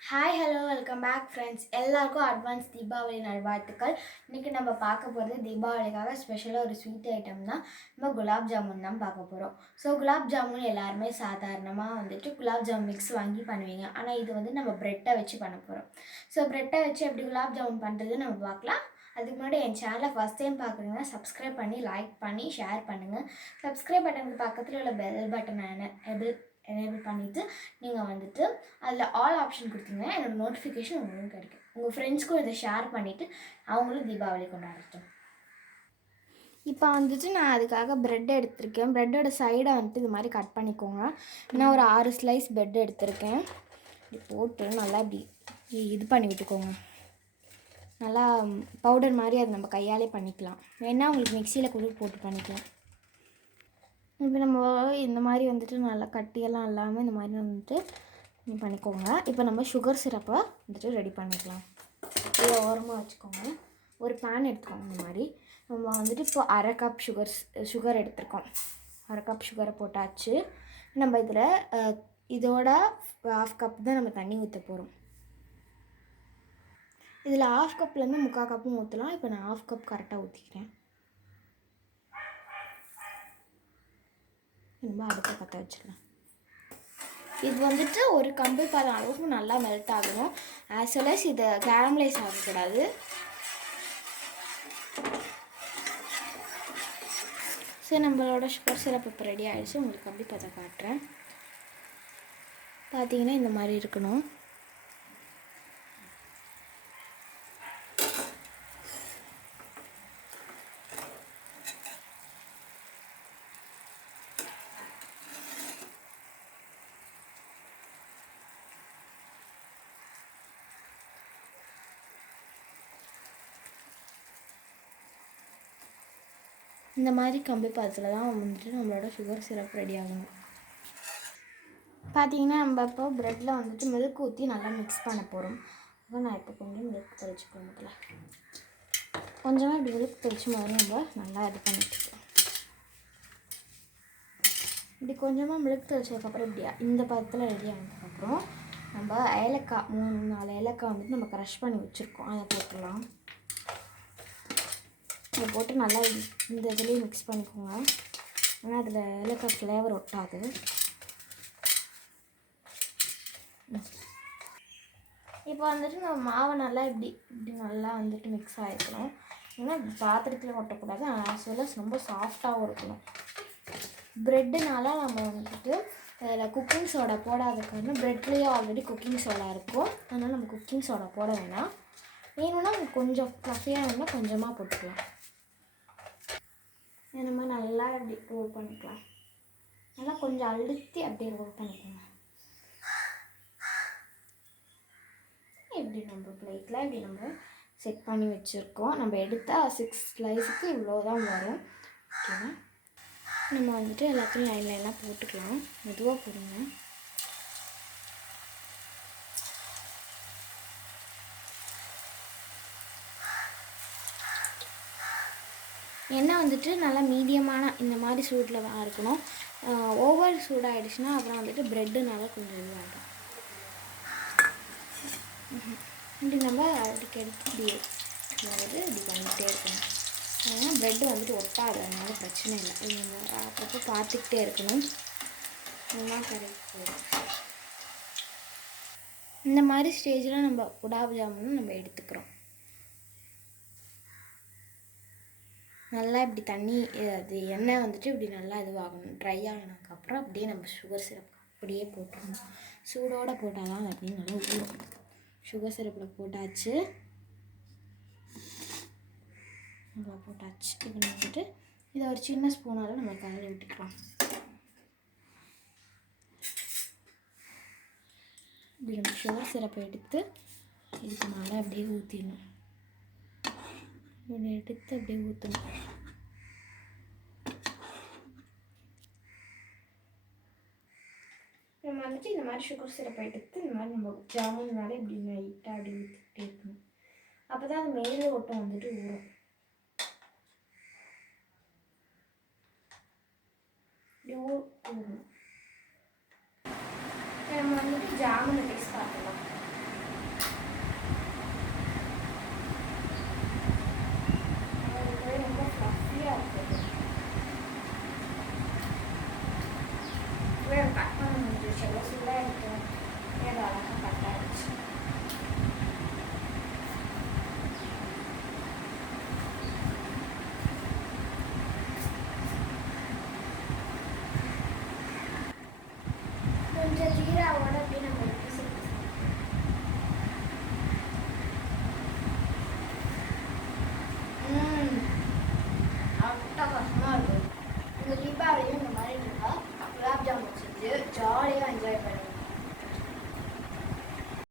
Hi hello welcome back friends. எல்லாருக்கும் advance Deepavali நல்வாழ்த்துக்கள். இன்றைக்கி நம்ம பார்க்க போகிறது தீபாவளிக்காக ஸ்பெஷலாக ஒரு ஸ்வீட் ஐட்டம் தான். நம்ம குலாப் ஜாமுன் தான் பார்க்க போகிறோம். ஸோ குலாப் ஜாமுன் எல்லாருமே சாதாரணமாக குலாப் ஜாமுன் மிக்ஸ் வாங்கி பண்ணுவீங்க. ஆனால் இது நம்ம ப்ரெட்டை வச்சு பண்ண போகிறோம். ஸோ ப்ரெட்டை வச்சு எப்படி குலாப் ஜாமுன் பண்ணுறது நம்ம பார்க்கலாம். அதுக்கு முன்னாடி என் சேனலை ஃபஸ்ட் டைம் பார்க்குறீங்கன்னா சப்ஸ்கிரைப் பண்ணி லைக் பண்ணி ஷேர் பண்ணுங்கள். சப்ஸ்கிரைப் பட்டனுக்கு பக்கத்தில் உள்ள பெல் பட்டனை எனேபிள் பண்ணிவிட்டு நீங்கள் அதில் ஆல் ஆப்ஷன் கொடுத்தீங்கன்னா என்னோடய நோட்டிஃபிகேஷன் உங்களுக்கு கிடைக்கும். உங்கள் ஃப்ரெண்ட்ஸ்க்கும் இதை ஷேர் பண்ணிவிட்டு அவங்களும் தீபாவளி கொண்டாடட்டும். இப்போ நான் அதுக்காக ப்ரெட் எடுத்திருக்கேன். ப்ரெட்டோட சைடை இது மாதிரி கட் பண்ணிக்கோங்க. நான் ஒரு 6 ஸ்லைஸ் ப்ரெட் எடுத்திருக்கேன். இப்படி போட்டு நல்லா இப்படி இது பண்ணி விட்டுக்கோங்க. நல்லா பவுடர் மாதிரி அது நம்ம கையாலே பண்ணிக்கலாம். வேணால் உங்களுக்கு மிக்சியில் கூட போட்டு பண்ணிக்கலாம். இப்போ நம்ம இந்த மாதிரி நல்லா கட்டியெல்லாம் இல்லாமல் இந்த மாதிரி பண்ணிக்கோங்க. இப்போ நம்ம சுகர் சிரப்பை ரெடி பண்ணிக்கலாம். இதை ஓரமாக வச்சுக்கோங்க. ஒரு பேன் எடுத்துக்கோங்க. இந்த மாதிரி நம்ம இப்போ அரை கப் சுகர் எடுத்துருக்கோம். அரை கப் சுகரை போட்டாச்சு. நம்ம இதில் இதோட 1/2 கப் தான் நம்ம தண்ணி ஊற்ற போகிறோம். இதில் 1/2 கப்லேருந்து 3/4 கப்பும் ஊற்றலாம். இப்போ நான் 1/2 கப் கரெக்டாக ஊற்றிக்கிறேன். ரொம்ப அடுப்பை பற்ற வச்சிடலாம். இது ஒரு கம்பு பதம் அளவுக்கு நல்லா மெல்ட் ஆகணும். ஆஸ் வெல் அஸ் இதை கேரமலைஸ் ஆகக்கூடாது. சரி, நம்மளோட சுகர் சிரப் இப்போ ரெடி ஆகிடுச்சு. உங்களுக்கு கம்பி பதம் காட்டுறேன். பார்த்தீங்கன்னா இந்த மாதிரி இருக்கணும். இந்த மாதிரி கம்பி பதத்தில் தான் நம்மளோட சுகர் சிரப் ரெடி ஆகணும். பார்த்தீங்கன்னா நம்ம இப்போ ப்ரெட்டில் மில்க் ஊற்றி நல்லா மிக்ஸ் பண்ண போகிறோம். அப்போ நான் இப்போ கொஞ்சம் மில்க் தெளிச்சுக்கணும். கொஞ்சமாக இப்படி மில்க் தெளிச்சு முதல்ல நம்ம நல்லா இது பண்ணிட்டுருக்கோம். இப்படி கொஞ்சமாக மில்க் தெளிச்சதுக்கப்புறம் இப்படியா இந்த பதத்தில் ரெடி ஆனதுக்கப்புறம் நம்ம ஏலக்காய் 3-4 ஏலக்காய் நம்ம க்ரஷ் பண்ணி வச்சுருக்கோம். அதை போட்டுடலாம். இதை போட்டு நல்லா இந்த இதுலேயும் மிக்ஸ் பண்ணிக்கோங்க. ஆனால் அதில் ஏலக்காய் ஃப்ளேவர் ஒட்டாது. இப்போ நம்ம மாவை நல்லா இப்படி நல்லா மிக்ஸ் ஆகிருக்கணும். ஏன்னா பாத்திரத்தில் ஒட்டக்கூடாது. ஆஸ் வெல் அஸ் ரொம்ப சாஃப்டாகவும் இருக்கணும். ப்ரெட்டுனால நம்ம அதில் குக்கிங் சோடா போடாத காரணம் ப்ரெட்லேயே ஆல்ரெடி குக்கிங் சோடா இருக்கும். அதனால் நம்ம குக்கிங் சோடா போட வேணாம். வேணும்னா கொஞ்சம் ஃப்ளஃபியாக வேணும்னா கொஞ்சமாக போட்டுக்கலாம். நம்ம நல்லா இப்படி ரோல் பண்ணிக்கலாம். நல்லா கொஞ்சம் அழுத்தி அப்படியே ரோல் பண்ணிக்கோங்க. இப்படி நம்ம பிளேட்டில் இப்படி நம்ம செட் பண்ணி வச்சுருக்கோம். நம்ம எடுத்தால் 6 ஸ்லைஸுக்கு இவ்வளோ தான் வரும். ஓகேவா? நம்ம எல்லாத்தையும் லைன்லாம் போட்டுக்கலாம். மெதுவாக போடுங்க. எண்ணெய் நல்லா மீடியமான இந்த மாதிரி சூடில் தான் இருக்கணும். ஓவர் சூடாகிடுச்சுன்னா அப்புறம் ப்ரெட்டுனால கொஞ்சம் இதுவாகிடும். இப்படி நம்ம அடிக்கடி இப்படி பண்ணிகிட்டே இருக்கணும். ஏன்னா ப்ரெட்டு ஒட்டாது. அதனால பிரச்சனை இல்லை. நம்ம அப்பப்போ பார்த்துக்கிட்டே இருக்கணும். இதுதான் கரெக்ட். இந்த மாதிரி ஸ்டேஜில் நம்ம குலாப் ஜாமுன் நம்ம எடுத்துக்கிறோம். நல்லா இப்படி தண்ணி அது எண்ணெய் இப்படி நல்லா இதுவாகணும். ட்ரை ஆனதுக்கப்புறம் அப்படியே நம்ம சுகர் சிரப் அப்படியே போட்டுடணும். சூடோடு போட்டால் தான் அப்படியே நல்லா ஊறும். சுகர் சிரப்பில் போட்டாச்சு. நல்லா போட்டாச்சு. இப்போ இதை ஒரு சின்ன ஸ்பூனால் நம்ம கலரி விட்டுக்கலாம். இப்படி நம்ம சுகர் சிரப்பை எடுத்து இதுக்கு நல்லா அப்படியே ஊற்றிடணும். இப்படி எடுத்து அப்படியே ஊற்றணும். நம்ம இந்த மாதிரி சுகர் சிரப்பை எடுத்து இந்த மாதிரி நம்ம ஜாமுன் மேலே இப்படி லைட்டாக அப்படி ஊற்றிக்கிட்டே இருக்கணும். அப்போ தான் அது மேலே ஓட்டம் ஊறும். இப்படி ஊறணும். நம்ம ஜாமுன் டேஸ்ட் பார்க்கலாம். கட் பண்ண முடிஞ்சிச்சு எவ்வளோ சூடாக எடுத்து அழகாக கட் ஆகிடுச்சு.